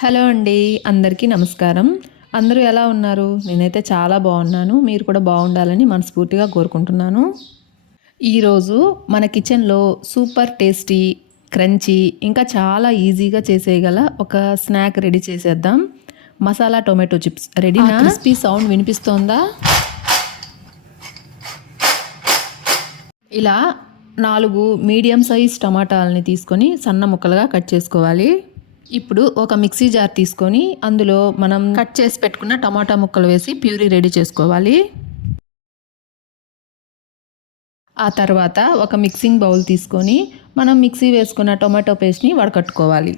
Hello అండి అందరికీ నమస్కారం. అందరూ ఎలా ఉన్నారు? నేనైతే చాలా బాగున్నాను. మీరు కూడా బాగుండాలని మనస్ఫూర్తిగా కోరుకుంటున్నాను. ఈరోజు మన కిచెన్లో సూపర్ టేస్టీ క్రంచీ ఇంకా చాలా ఈజీగా చేసేయగల ఒక స్నాక్ రెడీ చేసేద్దాం. Masala tomato chips. Ready crispy sound వినిపిస్తోందా? ఇలా నాలుగు మీడియం సైజ్ టమాటాలని తీసుకొని సన్న ముక్కలుగా కట్ చేసుకోవాలి. ఇప్పుడు ఒక మిక్సీ జార్ తీసుకొని అందులో మనం కట్ చేసి పెట్టుకున్న టమాటా ముక్కలు వేసి ప్యూరీ రెడీ చేసుకోవాలి. ఆ తర్వాత ఒక మిక్సింగ్ బౌల్ తీసుకొని మనం మిక్సీ వేసుకున్న టొమాటో పేస్ట్ని వడకట్టుకోవాలి.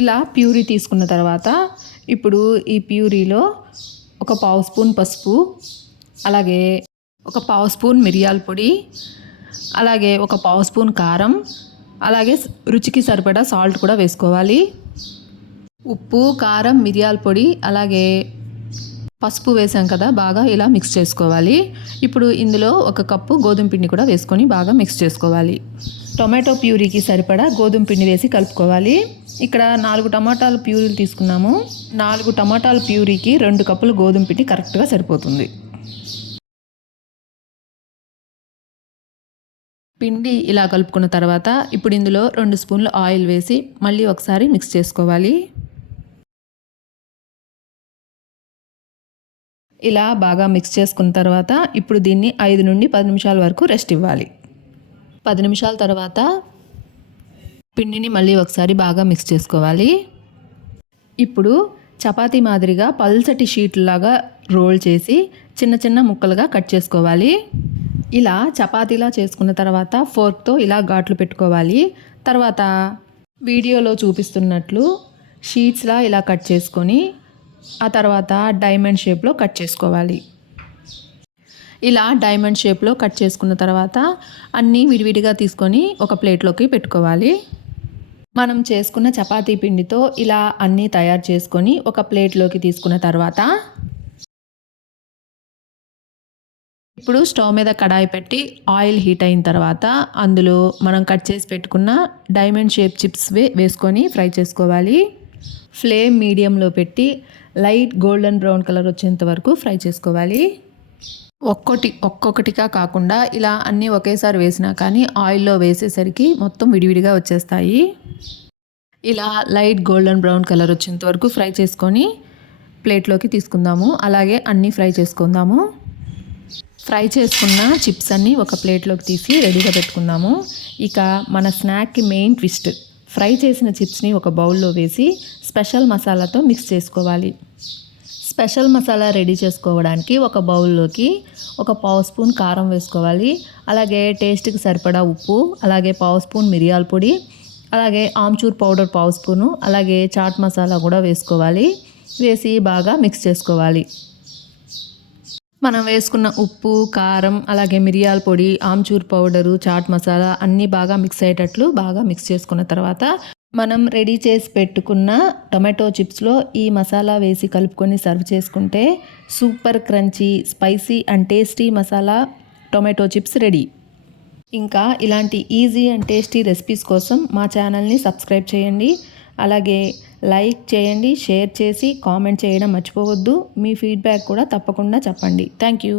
ఇలా ప్యూరీ తీసుకున్న తర్వాత ఇప్పుడు ఈ ప్యూరీలో ఒక పావు స్పూన్ పసుపు అలాగే ఒక పావు స్పూన్ మిరియాల పొడి అలాగే ఒక పావు స్పూన్ కారం అలాగే రుచికి సరిపడా సాల్ట్ కూడా వేసుకోవాలి. ఉప్పు కారం మిరియాల పొడి అలాగే పసుపు వేసాం కదా బాగా ఇలా మిక్స్ చేసుకోవాలి. ఇప్పుడు ఇందులో ఒక కప్పు గోధుమ పిండి కూడా వేసుకొని బాగా మిక్స్ చేసుకోవాలి. టొమాటో ప్యూరీకి సరిపడా గోధుమ పిండి వేసి కలుపుకోవాలి. ఇక్కడ నాలుగు టమాటాలు ప్యూరీలు తీసుకున్నాము. నాలుగు టమాటాల ప్యూరీకి రెండు కప్పులు గోధుమ పిండి కరెక్ట్గా సరిపోతుంది. పిండి ఇలా కలుపుకున్న తర్వాత ఇప్పుడు ఇందులో రెండు స్పూన్లు ఆయిల్ వేసి మళ్ళీ ఒకసారి మిక్స్ చేసుకోవాలి. ఇలా బాగా మిక్స్ చేసుకున్న తర్వాత ఇప్పుడు దీన్ని ఐదు నుండి పది నిమిషాల వరకు రెస్ట్ ఇవ్వాలి. పది నిమిషాల తర్వాత పిండిని మళ్ళీ ఒకసారి బాగా మిక్స్ చేసుకోవాలి. ఇప్పుడు చపాతీ మాదిరిగా పల్చటి షీట్లాగా రోల్ చేసి చిన్న చిన్న ముక్కలుగా కట్ చేసుకోవాలి. ఇలా చపాతీలా చేసుకున్న తర్వాత ఫోర్క్తో ఇలా ఘాట్లు పెట్టుకోవాలి. తర్వాత వీడియోలో చూపిస్తున్నట్లు షీట్స్లా ఇలా కట్ చేసుకొని ఆ తర్వాత డైమండ్ షేప్లో కట్ చేసుకోవాలి. ఇలా డైమండ్ షేప్లో కట్ చేసుకున్న తర్వాత అన్నీ విడివిడిగా తీసుకొని ఒక ప్లేట్లోకి పెట్టుకోవాలి. మనం చేసుకున్న చపాతీ పిండితో ఇలా అన్నీ తయారు చేసుకొని ఒక ప్లేట్లోకి తీసుకున్న తర్వాత ఇప్పుడు స్టవ్ మీద కడాయి పెట్టి ఆయిల్ హీట్ అయిన తర్వాత అందులో మనం కట్ చేసి పెట్టుకున్న డైమండ్ షేప్ చిప్స్ వే వేసుకొని ఫ్రై చేసుకోవాలి. ఫ్లేమ్ మీడియంలో పెట్టి లైట్ గోల్డెన్ బ్రౌన్ కలర్ వచ్చేంత వరకు ఫ్రై చేసుకోవాలి. ఒక్కొక్కటి ఒక్కొక్కటిగా కాకుండా ఇలా అన్నీ ఒకేసారి వేసినా కానీ ఆయిల్లో వేసేసరికి మొత్తం విడివిడిగా వచ్చేస్తాయి. ఇలా లైట్ గోల్డెన్ బ్రౌన్ కలర్ వచ్చేంత వరకు ఫ్రై చేసుకొని ప్లేట్లోకి తీసుకుందాము. అలాగే అన్నీ ఫ్రై చేసుకుందాము. ఫ్రై చేసుకున్న చిప్స్ అన్నీ ఒక ప్లేట్లోకి తీసి రెడీగా పెట్టుకున్నాము ఇక మన స్నాక్కి మెయిన్ ట్విస్ట్. ఫ్రై చేసిన చిప్స్ని ఒక బౌల్లో వేసి స్పెషల్ మసాలాతో మిక్స్ చేసుకోవాలి. స్పెషల్ మసాలా రెడీ చేసుకోవడానికి ఒక బౌల్లోకి ఒక పావు స్పూన్ కారం వేసుకోవాలి. అలాగే టేస్ట్కి సరిపడా ఉప్పు అలాగే పావు స్పూన్ మిరియాల పొడి అలాగే ఆమ్చూర్ పౌడర్ పావు స్పూను అలాగే చాట్ మసాలా కూడా వేసుకోవాలి. వేసి బాగా మిక్స్ చేసుకోవాలి. మనం వేసుకున్న ఉప్పు కారం అలాగే మిరియాల పొడి ఆమ్చూర్ పౌడరు చాట్ మసాలా అన్నీ బాగా మిక్స్ అయ్యేటట్లు బాగా మిక్స్ చేసుకున్న తర్వాత మనం రెడీ చేసి పెట్టుకున్న టొమాటో చిప్స్లో ఈ మసాలా వేసి కలుపుకొని సర్వ్ చేసుకుంటే super crunchy spicy and tasty masala tomato chips ready ఇంకా ఇలాంటి ఈజీ అండ్ టేస్టీ రెసిపీస్ కోసం మా ఛానల్ని సబ్స్క్రైబ్ చేయండి. అలాగే లైక్ చేయండి షేర్ చేసి కామెంట్ చేయడం మర్చిపోవద్దు. మీ ఫీడ్బ్యాక్ కూడా తప్పకుండా చెప్పండి. Thank you